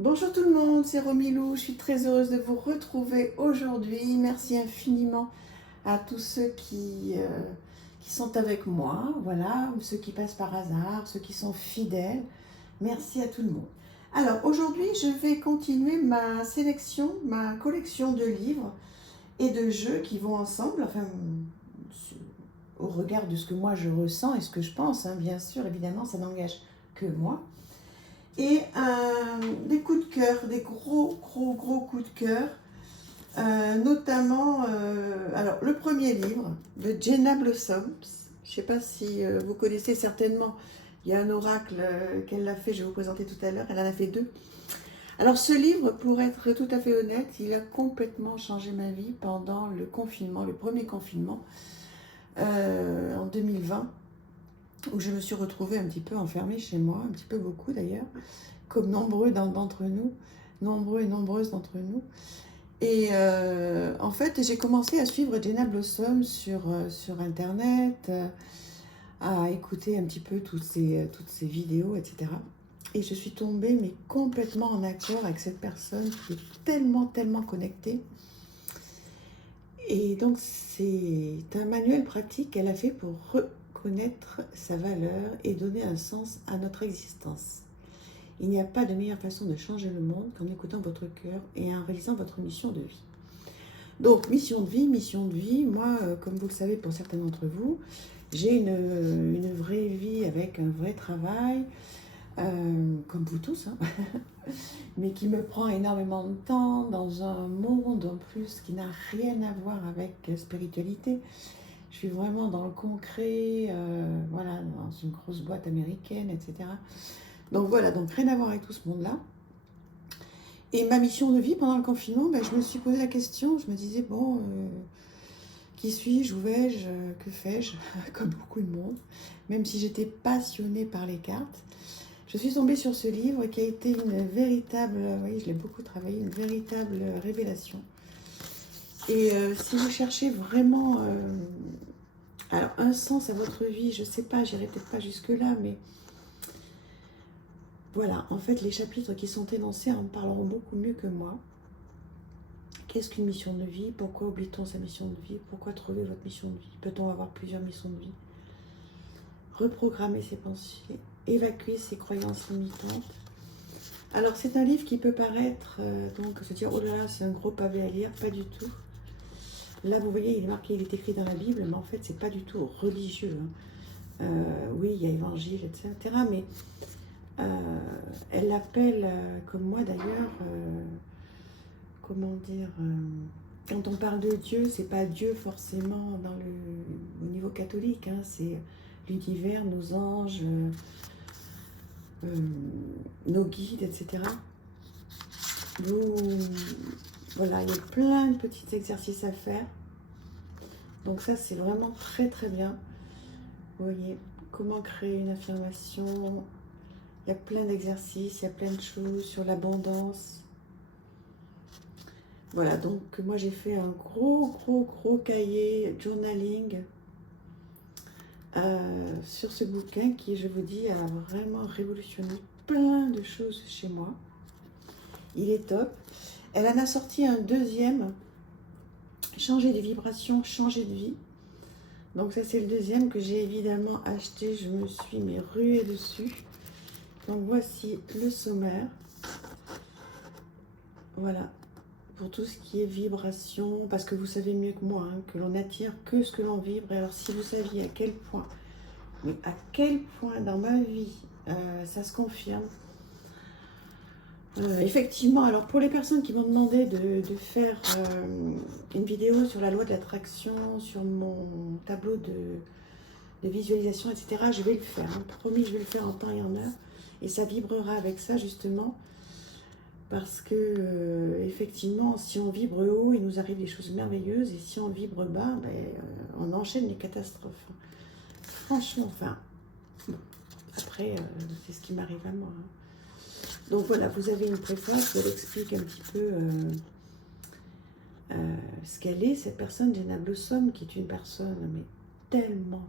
Bonjour tout le monde, c'est Romilou, je suis très heureuse de vous retrouver aujourd'hui. Merci infiniment à tous ceux qui sont avec moi, voilà, ou ceux qui passent par hasard, ceux qui sont fidèles. Merci à tout le monde. Alors aujourd'hui, je vais continuer ma sélection, ma collection de livres et de jeux qui vont ensemble, enfin, au regard de ce que moi je ressens et ce que je pense, hein, bien sûr, évidemment, ça n'engage que moi. Et des coups de cœur, des gros coups de cœur, notamment, alors le premier livre de Jenna Blossoms, je ne sais pas si vous connaissez certainement, il y a un oracle qu'elle a fait, je vais vous présenter tout à l'heure, elle en a fait deux. Alors ce livre, pour être tout à fait honnête, il a complètement changé ma vie pendant le confinement, le premier confinement, en 2020, où je me suis retrouvée un petit peu enfermée chez moi, un petit peu beaucoup d'ailleurs, comme nombreux d'entre nous, nombreux et nombreuses d'entre nous. Et en fait, j'ai commencé à suivre Jenna Blossom sur Internet, à écouter un petit peu toutes ces vidéos, etc. Et je suis tombée mais complètement en accord avec cette personne qui est tellement connectée. Et donc, c'est un manuel pratique qu'elle a fait pour reconnaître sa valeur et donner un sens à notre existence. Il n'y a pas de meilleure façon de changer le monde qu'en écoutant votre cœur et en réalisant votre mission de vie. Donc, mission de vie, moi, comme vous le savez pour certains d'entre vous, j'ai une vraie vie avec un vrai travail, comme vous tous, hein, mais qui me prend énormément de temps dans un monde en plus qui n'a rien à voir avec spiritualité. Je suis vraiment dans le concret, voilà, dans une grosse boîte américaine, etc. Donc voilà, donc rien à voir avec tout ce monde-là. Et ma mission de vie pendant le confinement, ben, je me suis posé la question, je me disais, bon, qui suis-je, où vais-je, que fais-je, comme beaucoup de monde, même si j'étais passionnée par les cartes. Je suis tombée sur ce livre qui a été une véritable, oui, je l'ai beaucoup travaillé, une véritable révélation. Et si vous cherchez vraiment alors un sens à votre vie, je ne sais pas, j'irai peut-être pas jusque-là, mais voilà, en fait, les chapitres qui sont énoncés en parleront beaucoup mieux que moi. Qu'est-ce qu'une mission de vie? Pourquoi oublie-t-on sa mission de vie? Pourquoi trouver votre mission de vie? Peut-on avoir plusieurs missions de vie? Reprogrammer ses pensées, évacuer ses croyances limitantes. Alors, c'est un livre qui peut paraître, donc, se dire, oh là là, c'est un gros pavé à lire, pas du tout. Là, vous voyez, il est marqué, il est écrit dans la Bible, mais en fait, c'est pas du tout religieux. Hein. Oui, il y a évangile, etc., mais elle l'appelle, comme moi d'ailleurs, comment dire, quand on parle de Dieu, c'est pas Dieu forcément au niveau catholique, hein, c'est l'univers, nos anges, nos guides, etc. Voilà, il y a plein de petits exercices à faire. Donc ça, c'est vraiment très bien. Vous voyez, comment créer une affirmation. Il y a plein d'exercices, il y a plein de choses sur l'abondance. Voilà, donc moi j'ai fait un gros cahier journaling sur ce bouquin qui, je vous dis, a vraiment révolutionné plein de choses chez moi. Il est top. Elle en a sorti un deuxième, changer de vibration, changer de vie. Donc ça c'est le deuxième que j'ai évidemment acheté, je me suis ruée dessus. Donc voici le sommaire. Voilà, pour tout ce qui est vibration, parce que vous savez mieux que moi, hein, que l'on attire que ce que l'on vibre. Et alors si vous saviez à quel point, mais à quel point dans ma vie, ça se confirme. Effectivement, alors pour les personnes qui m'ont demandé de faire une vidéo sur la loi de l'attraction, sur mon tableau de visualisation, etc., je vais le faire. Hein. Promis, je vais le faire en temps et en heure. Et ça vibrera avec ça, justement. Parce que, effectivement, si on vibre haut, il nous arrive des choses merveilleuses. Et si on vibre bas, ben, on enchaîne les catastrophes. Franchement, enfin, bon, après, c'est ce qui m'arrive à moi. Hein. Donc voilà, vous avez une préface, elle explique un petit peu ce qu'elle est, cette personne, Jenna Blossom, qui est une personne mais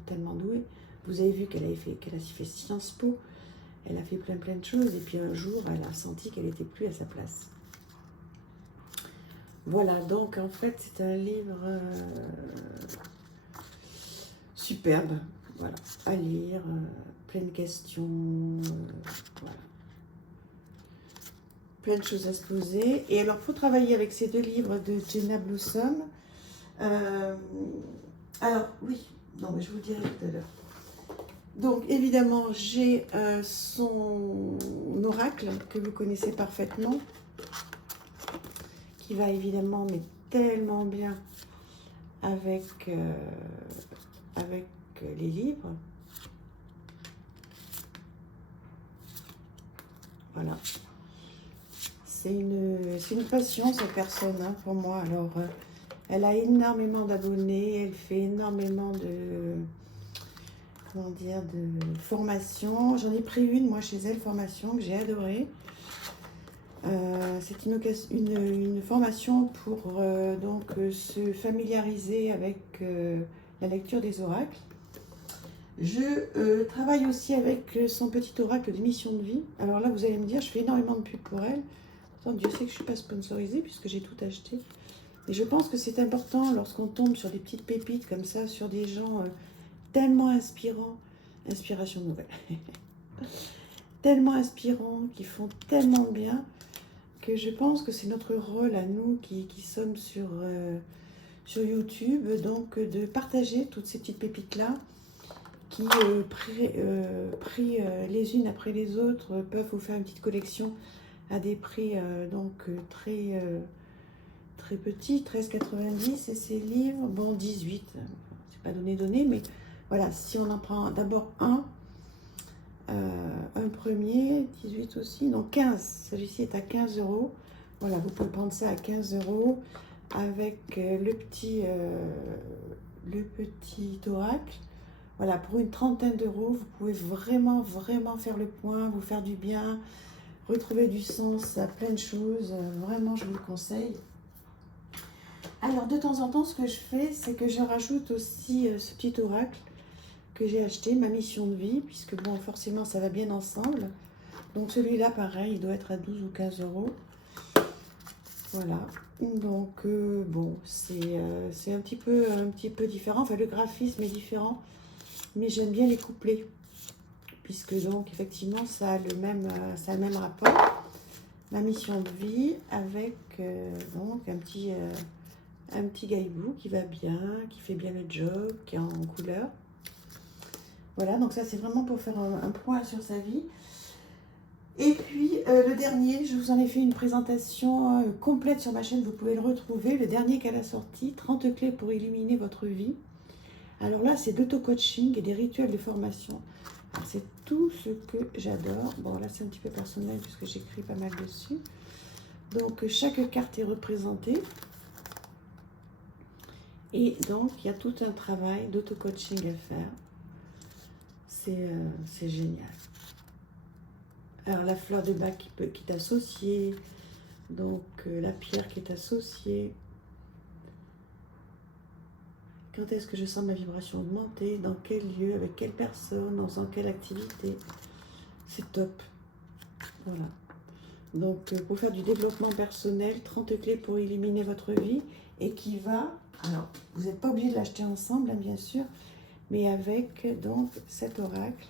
tellement douée. Vous avez vu qu'elle a fait Sciences Po, elle a fait plein de choses. Et puis un jour, elle a senti qu'elle n'était plus à sa place. Voilà, donc en fait, c'est un livre superbe, voilà, à lire, plein de questions, voilà. Plein de choses à se poser. Et alors, il faut travailler avec ces 2 livres de Jenna Blossom. Alors, oui, non, mais je vous dirai tout à l'heure. Donc, évidemment, j'ai son oracle, que vous connaissez parfaitement, qui va évidemment, mais tellement bien avec, avec les livres. Voilà. C'est une passion, cette personne, hein, pour moi. Alors, elle a énormément d'abonnés, elle fait énormément de, comment dire, de formations. J'en ai pris une, moi, chez elle, formation, que j'ai adorée. C'est une formation pour donc, se familiariser avec la lecture des oracles. Je travaille aussi avec son petit oracle de mission de vie. Alors là, vous allez me dire, je fais énormément de pub pour elle. Dieu sait que je ne suis pas sponsorisée puisque j'ai tout acheté. Et je pense que c'est important lorsqu'on tombe sur des petites pépites comme ça, sur des gens tellement inspirants, inspiration nouvelle, tellement inspirants, qui font tellement bien, que je pense que c'est notre rôle à nous qui sommes sur YouTube, donc de partager toutes ces petites pépites-là, qui, pris les unes après les autres, peuvent vous faire une petite collection à des prix très petits, 13,90, et ces livres, bon, 18, c'est pas donné, mais voilà, si on en prend d'abord un premier, 18 aussi, donc 15, celui-ci est à 15 €, voilà, vous pouvez prendre ça à 15 € avec le petit oracle. Voilà, pour une trentaine d'euros, vous pouvez vraiment faire le point, vous faire du bien, retrouver du sens à plein de choses. Vraiment, je vous le conseille. Alors, de temps en temps, ce que je fais, c'est que je rajoute aussi ce petit oracle que j'ai acheté, ma mission de vie, puisque bon, forcément, ça va bien ensemble. Donc, celui-là, pareil, il doit être à 12 ou 15 €. Voilà. Donc, bon, c'est un petit peu différent. Enfin, le graphisme est différent. Mais j'aime bien les couplets, puisque donc effectivement ça a le même rapport. Ma mission de vie avec donc un petit gaïbou qui va bien, qui fait bien le job, qui est en couleur. Voilà, donc ça c'est vraiment pour faire un point sur sa vie. Et puis le dernier, je vous en ai fait une présentation complète sur ma chaîne, vous pouvez le retrouver. Le dernier qu'elle a sorti, 30 clés pour illuminer votre vie. Alors là, c'est d'auto-coaching et des rituels de formation. C'est tout ce que j'adore. Bon, là, c'est un petit peu personnel puisque j'écris pas mal dessus. Donc, chaque carte est représentée. Et donc, il y a tout un travail d'auto-coaching à faire. C'est génial. Alors, la fleur de bac qui est associée. Donc, la pierre qui est associée. Quand est-ce que je sens ma vibration augmenter? Dans quel lieu? Avec quelle personne? En faisant quelle activité? C'est top. Voilà. Donc, pour faire du développement personnel, 30 clés pour illuminer votre vie. Et qui va... Alors, vous n'êtes pas obligé de l'acheter ensemble, hein, bien sûr. Mais avec, donc, cet oracle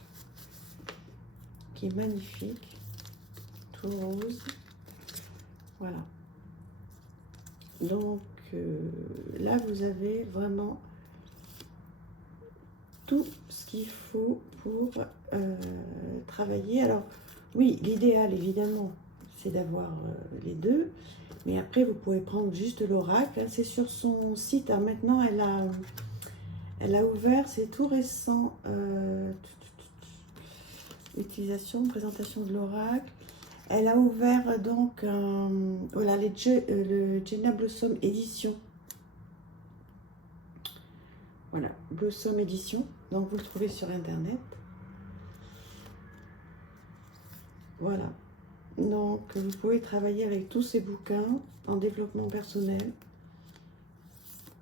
qui est magnifique. Tout rose. Voilà. Donc, là, vous avez vraiment... tout ce qu'il faut pour travailler. Alors, oui, l'idéal, évidemment, c'est d'avoir les deux. Mais après, vous pouvez prendre juste l'oracle. C'est sur son site. Alors maintenant, elle a ouvert, c'est tout récent, utilisation, présentation de l'oracle. Elle a ouvert donc voilà, le Jenna Blossom édition. Voilà, Blossom édition. Donc, vous le trouvez sur Internet. Voilà. Donc, vous pouvez travailler avec tous ces bouquins en développement personnel.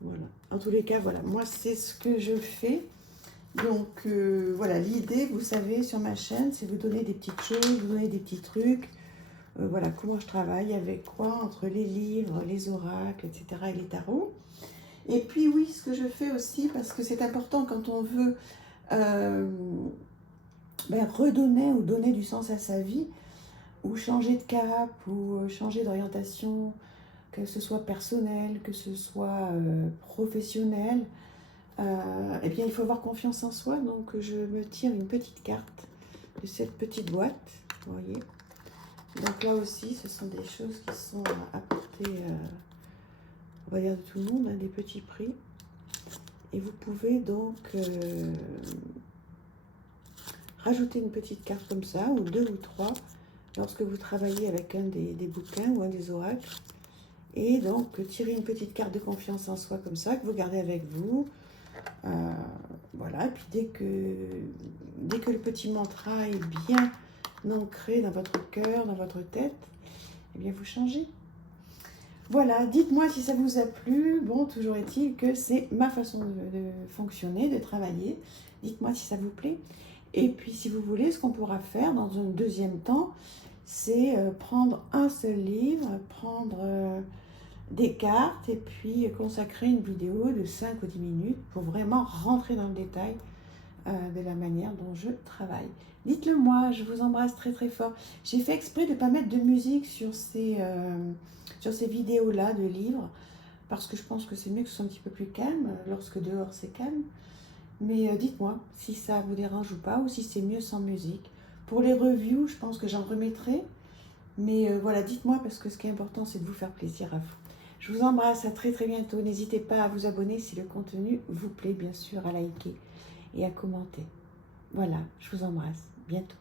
Voilà. En tous les cas, voilà. Moi, c'est ce que je fais. Donc voilà, l'idée, vous savez, sur ma chaîne, c'est vous donner des petites choses, vous donner des petits trucs. Voilà, comment je travaille, avec quoi, entre les livres, les oracles, etc. et les tarots. Et puis oui, ce que je fais aussi, parce que c'est important quand on veut redonner ou donner du sens à sa vie, ou changer de cap, ou changer d'orientation, que ce soit personnel, que ce soit professionnel, eh bien il faut avoir confiance en soi. Donc je me tire une petite carte de cette petite boîte, vous voyez. Donc là aussi, ce sont des choses qui sont à portée, on va dire, de tout le monde, hein, des petits prix. Et vous pouvez donc rajouter une petite carte comme ça, ou deux ou trois, lorsque vous travaillez avec un des bouquins ou un des oracles. Et donc tirer une petite carte de confiance en soi comme ça, que vous gardez avec vous. Voilà, et puis dès que le petit mantra est bien ancré dans votre cœur, dans votre tête, eh bien vous changez. Voilà, dites-moi si ça vous a plu. Bon, toujours est-il que c'est ma façon de fonctionner, de travailler. Dites-moi si ça vous plaît. Et puis, si vous voulez, ce qu'on pourra faire dans un deuxième temps, c'est prendre un seul livre, prendre des cartes et puis consacrer une vidéo de 5 ou 10 minutes pour vraiment rentrer dans le détail de la manière dont je travaille. Dites-le moi, je vous embrasse très très fort. J'ai fait exprès de ne pas mettre de musique sur ces vidéos-là de livres, parce que je pense que c'est mieux que ce soit un petit peu plus calme, lorsque dehors c'est calme. Mais dites-moi si ça vous dérange ou pas, ou si c'est mieux sans musique. Pour les reviews, je pense que j'en remettrai. Mais voilà, dites-moi, parce que ce qui est important, c'est de vous faire plaisir à vous. Je vous embrasse, à très très bientôt. N'hésitez pas à vous abonner si le contenu vous plaît, bien sûr, à liker et à commenter. Voilà, je vous embrasse. Bientôt.